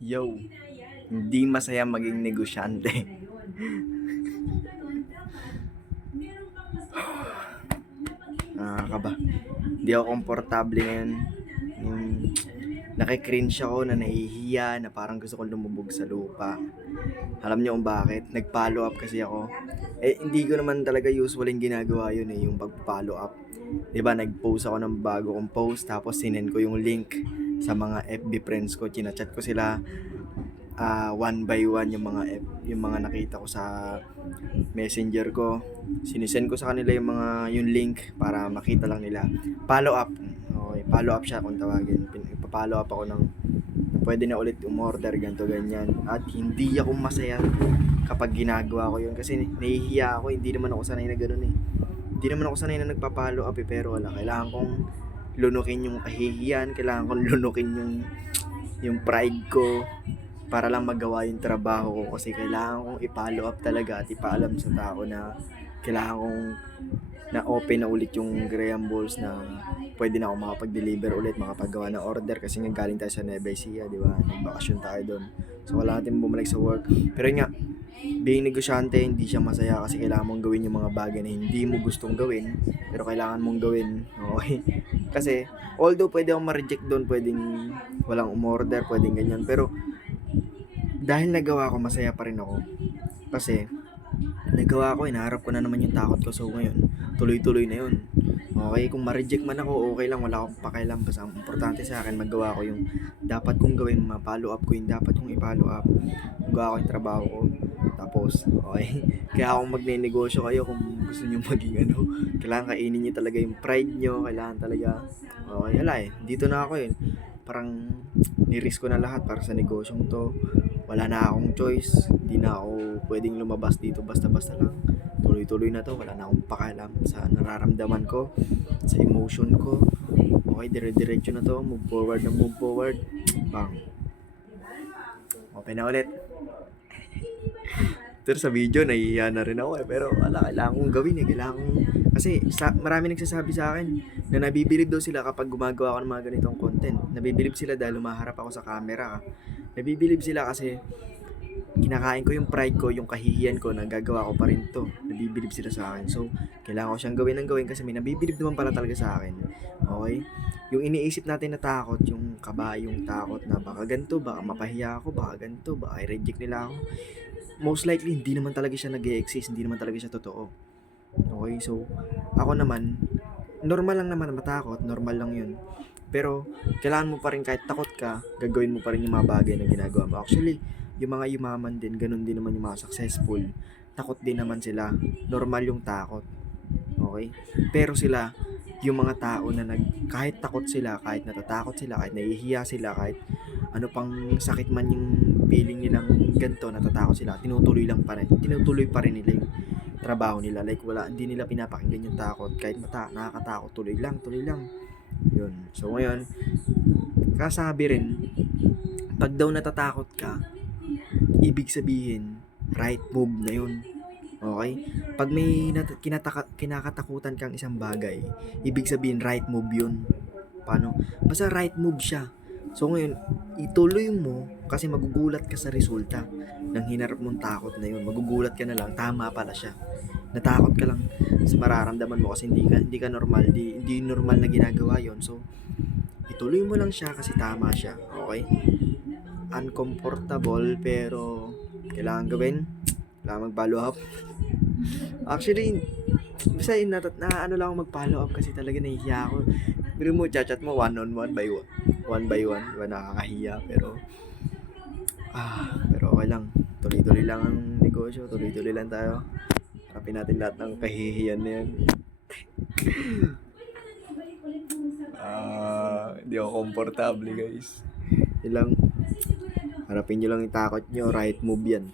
Yo, hindi masaya maging negosyante. Nakakaba. Hindi ako komportable ngayon. Yung nakikringe ako na nahihiya na parang gusto kong lumubog sa lupa. Alam niyo kung bakit? Nag-follow up kasi ako. Eh, hindi ko naman talaga usual yung ginagawa yun eh, yung pag-follow up. ba nag-post ako ng bago kong post, tapos sinend ko yung link sa mga FB friends ko, chinachat ko sila ah, one by one yung mga F, yung mga nakita ko sa messenger ko. Sinisend ko sa kanila yung mga yung link para makita lang nila. Follow up. Okay, follow up siya kung tawagin. Ipa-follow up ako ng pwede na ulit umorder ganto ganyan. At hindi ako masaya kapag ginagawa ko yun kasi nahihiya ako, hindi naman ako sanay na ganun eh. Hindi naman ako sanay na nagpa-follow up eh, pero wala. Kailangan kong lunukin yung kahihiyan, kailangan kong lunukin yung yung pride ko para lang magawa yung trabaho ko kasi kailangan kong i-follow up talaga at ipaalam sa tao na kailangan kong na open na ulit yung Graham Balls na pwede na ako makapag-deliver ulit, makapagawa ng order kasi nga galing tayo sa Nueva Ecija, di ba? Nagbakasyon tayo doon. So wala natin bumalik sa work. Pero yun nga, being negosyante, hindi siya masaya kasi kailangan mong gawin yung mga bagay na hindi mo gustong gawin, pero kailangan mong gawin. Okay? Kasi, although pwede akong ma-reject doon, pwedeng walang umorder, pwedeng ganyan, pero dahil nagawa ko, masaya pa rin ako. Kasi, nagawa ko, inaharap ko na naman yung takot ko. So, ngayon, tuloy-tuloy na yun. Okay, kung ma-reject man ako, okay lang, wala akong pakialam. Basta ang importante sa akin, magawa ko yung dapat kong gawin, ma-follow up ko yung dapat kong i-follow up. Magawa ko yung trabaho ko. Tapos, okay, kaya akong magne-negosyo kayo kung gusto nyo maging ano, kailangan kainin nyo talaga yung pride nyo, kailangan talaga, okay, wala eh, dito na ako eh. Parang, nirisk ko na lahat para sa negosyong to. Wala na akong choice, hindi na ako pwedeng lumabas dito basta-basta lang tuloy-tuloy na to, wala na akong pakialam sa nararamdaman ko, sa emotion ko. Okay, dire-diretso na to, move forward na move forward. Bang. Open na ulit. Pero sa video, nahihiya na rin ako eh. Pero wala, kailangan kong gawin eh. Kailangan kong... Kasi sa, marami nagsasabi sa akin na nabibilib daw sila kapag gumagawa ako ng mga ganitong content. Nabibilib sila dahil lumaharap ako sa camera. Nabibilib sila kasi kinakain ko yung pride ko, yung kahihiyan ko na gagawa ko pa rin to. Nabibilib sila sa akin. So, kailangan ko siyang gawin ng gawin kasi may nabibilib naman pala talaga sa akin. Okay? Yung iniisip natin na takot, yung kaba, yung takot na baka ganito, baka mapahiya ako, baka ganito, baka i-reject nila ako. Most likely, hindi naman talaga siya nag exist hindi naman talaga siya totoo. Okay? So, ako naman, normal lang naman na matakot, normal lang yun. Pero, kailangan mo pa rin kahit takot ka, gagawin mo pa rin yung mga bagay na ginagawa mo. Actually, yung mga yumaman din, ganun din naman yung mga successful. Takot din naman sila. Normal yung takot. Okay? Pero sila, yung mga tao na nag, kahit takot sila, kahit natatakot sila, kahit nahihiya sila, kahit ano pang sakit man yung feeling nilang ganito, natatakot sila, tinutuloy lang pa rin. Tinutuloy pa rin nila yung trabaho nila. Like, wala, hindi nila pinapakinggan yung takot. Kahit mata, nakakatakot, tuloy lang, tuloy lang. Yun. So, ngayon, kasabi rin, pag daw natatakot ka, ibig sabihin, right move na yun. Okay? Pag may nat- kinataka- kinakatakutan kang isang bagay, ibig sabihin, right move yun. Paano? Basta right move siya. So ngayon, ituloy mo kasi magugulat ka sa resulta ng hinarap mong takot na yun. Magugulat ka na lang, tama pala siya. Natakot ka lang sa mararamdaman mo kasi hindi ka, hindi ka normal, di, hindi normal na ginagawa yon So, ituloy mo lang siya kasi tama siya. Okay? Uncomfortable pero kailangan gawin. Kailangan mag-follow up. Actually, basta yun, na, na ano lang mag-follow up kasi talaga nahihiya ako. Pero mo, chat mo one on one by one. One by one. Diba nakakahiya pero ah, pero okay lang. Tuloy-tuloy lang ang negosyo. Tuloy-tuloy lang tayo. Harapin natin lahat ng kahihiyan na yan. Ah, hindi ako komportable guys. Yun lang. Harapin nyo lang yung takot nyo. Right move yan.